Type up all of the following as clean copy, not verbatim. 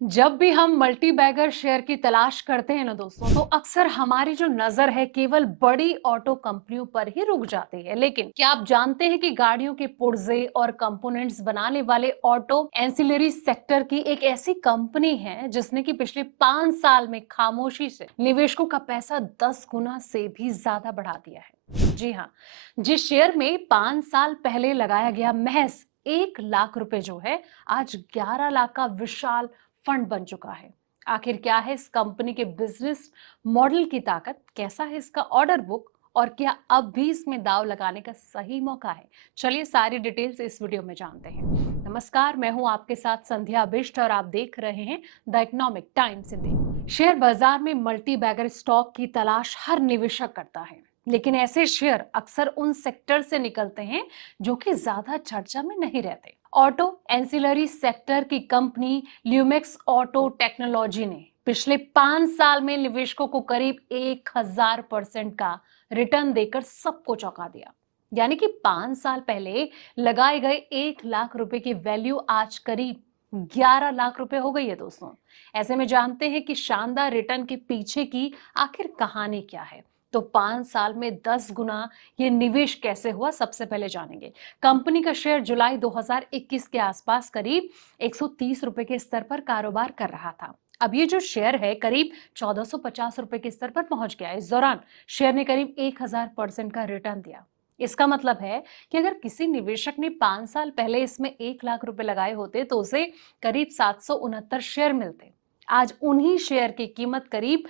जब भी हम मल्टी बैगर शेयर की तलाश करते हैं ना दोस्तों, तो अक्सर हमारी जो नजर है केवल बड़ी ऑटो कंपनियों पर ही रुक जाती है। लेकिन क्या आप जानते हैं कि गाड़ियों के पुर्जे और कंपोनेंट्स बनाने वाले ऑटो एंसिलरी सेक्टर की एक ऐसी कंपनी है जिसने कि पिछले 5 साल में खामोशी से निवेशकों का पैसा 10 गुना से भी ज्यादा बढ़ा दिया है। जी हाँ, जिस शेयर में 5 साल पहले लगाया गया महज 1 लाख रुपए जो है, आज 11 लाख का विशाल फंड बन चुका है। आखिर क्या है इस कंपनी के बिजनेस मॉडल की ताकत, कैसा है इसका ऑर्डर बुक और क्या अब भी इसमें दाव लगाने का सही मौका है? चलिए सारी डिटेल्स इस वीडियो में जानते हैं। नमस्कार, मैं हूं आपके साथ संध्या बिष्ट और आप देख रहे हैं the economic times Hindi. Share बाजार में मल्टी बैगर स्टॉक की तलाश हर निवेशक करता है, लेकिन ऐसे शेयर अक्सर उन सेक्टर से निकलते हैं जो कि ज्यादा चर्चा में नहीं रहते। ऑटो एंसिलरी सेक्टर की कंपनी ल्यूमेक्स ऑटो टेक्नोलॉजी ने पिछले 5 साल में निवेशकों को करीब 1000% का रिटर्न देकर सबको चौंका दिया। यानी कि 5 साल पहले लगाए गए 1 लाख रुपए की वैल्यू आज करीब 11 लाख रुपए हो गई है दोस्तों। ऐसे में जानते हैं कि शानदार रिटर्न के पीछे की आखिर कहानी क्या है। तो 5 साल में 10 गुना ये निवेश कैसे हुआ, सबसे पहले जानेंगे। कंपनी का शेयर जुलाई 2021 के आसपास करीब 130 रुपए के स्तर पर कारोबार कर रहा था। अब ये जो शेयर है करीब 1450 रुपए के स्तर पर पहुंच गया। इस दौरान शेयर ने करीब 1000% का रिटर्न दिया। इसका मतलब है कि अगर किसी निवेशक ने 5 साल पहले इसमें 1 लाख रुपए लगाए होते तो उसे करीब 769 शेयर मिलते। आज उन्हीं शेयर की कीमत करीब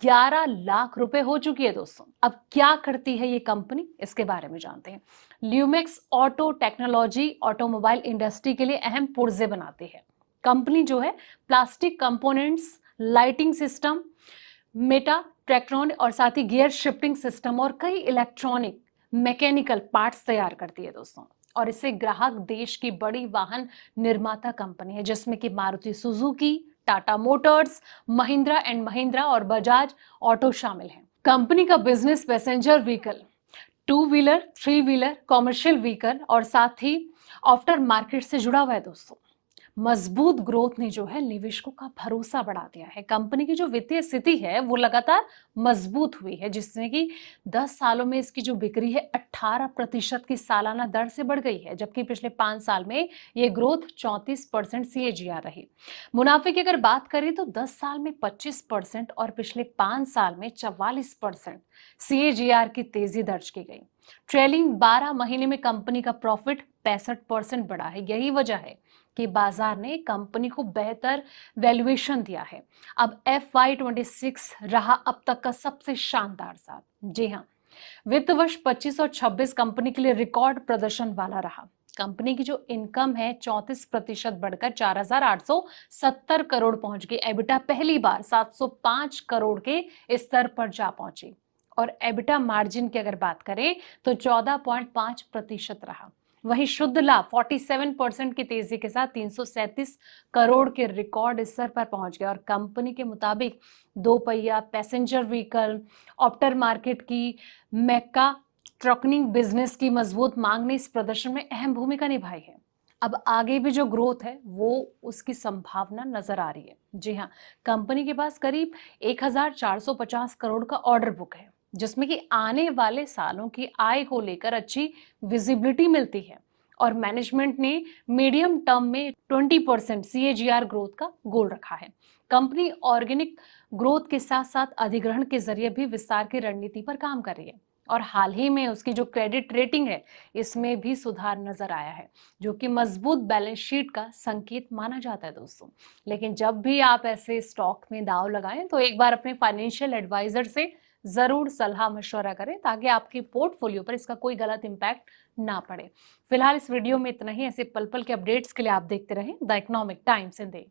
11 लाख रुपए हो चुकी है दोस्तों। अब क्या करती है ये कंपनी, इसके बारे में जानते हैं। Lumax auto technology automobile industry के लिए अहम पुर्जे बनाती है। कंपनी जो है प्लास्टिक कंपोनेंट्स, लाइटिंग सिस्टम, मेटा ट्रैक्ट्रॉन और साथ ही गियर शिफ्टिंग सिस्टम और कई इलेक्ट्रॉनिक मैकेनिकल पार्ट्स तैयार करती है दोस्तों। और इससे ग्राहक देश की बड़ी वाहन निर्माता कंपनी है जिसमें कि Maruti Suzuki, Tata Motors, Mahindra and Mahindra और बजाज ऑटो शामिल हैं। कंपनी का business passenger vehicle, two wheeler, three wheeler, commercial vehicle और साथ ही आफ्टर मार्केट से जुड़ा हुआ है दोस्तों। मजबूत ग्रोथ ने जो है निवेशकों का भरोसा बढ़ा दिया है। कंपनी की जो वित्तीय स्थिति है वो लगातार मजबूत हुई है, जिससे कि 10 सालों में इसकी जो बिक्री है 18% की सालाना दर से बढ़ गई है, जबकि पिछले 5 साल में ये ग्रोथ 34% सीएजीआर रही। मुनाफे की अगर बात करें तो 10 साल में 25% और पिछले 5 साल में 44% सीएजीआर की तेजी दर्ज की गई। ट्रेलिंग 12 महीने में कंपनी का प्रॉफिट 65% बढ़ा है। यही वजह है कि बाजार ने कंपनी को बेहतर वैल्यूएशन दिया है। अब FY26 रहा अब तक का सबसे शानदार साल। जी हाँ, वित्त वर्ष 25 और 26 कंपनी के लिए रिकॉर्ड प्रदर्शन वाला रहा। कंपनी की जो इनकम है 34% बढ़कर 4870 करोड़ पहुंच गई। एबिटा पहली बार 705 करोड़ के स्तर पर जा पहुंची। और एबिटा मार्जिन की अगर बात करें तो 14.5% रहा। वहीं शुद्ध लाभ 47% की तेजी के साथ 337 करोड़ के रिकॉर्ड स्तर पर पहुंच गया। और कंपनी के मुताबिक दो पहिया पैसेंजर व्हीकल, ऑप्टर मार्केट की मैक्का ट्रकनिंग बिजनेस की मजबूत मांग ने इस प्रदर्शन में अहम भूमिका निभाई है। अब आगे भी जो ग्रोथ है वो उसकी संभावना नजर आ रही है। जी हाँ, कंपनी के पास करीब 1450 करोड़ का ऑर्डर बुक है, जिसमें कि आने वाले सालों की आय को लेकर अच्छी विजिबिलिटी मिलती है। और मैनेजमेंट ने मीडियम टर्म में 20% सीएजीआर ग्रोथ का गोल रखा है। कंपनी ऑर्गेनिक ग्रोथ के साथ साथ अधिग्रहण के जरिए भी विस्तार की रणनीति पर काम कर रही है। और हाल ही में उसकी जो क्रेडिट रेटिंग है इसमें भी सुधार नजर आया है, जो कि मजबूत बैलेंस शीट का संकेत माना जाता है दोस्तों। लेकिन जब भी आप ऐसे स्टॉक में दांव लगाएं तो एक बार अपने फाइनेंशियल एडवाइजर से जरूर सलाह मशवरा करें, ताकि आपके पोर्टफोलियो पर इसका कोई गलत इंपैक्ट ना पड़े। फिलहाल इस वीडियो में इतना ही। ऐसे पल पल के अपडेट्स के लिए आप देखते रहें द इकोनॉमिक टाइम्स हिंदी।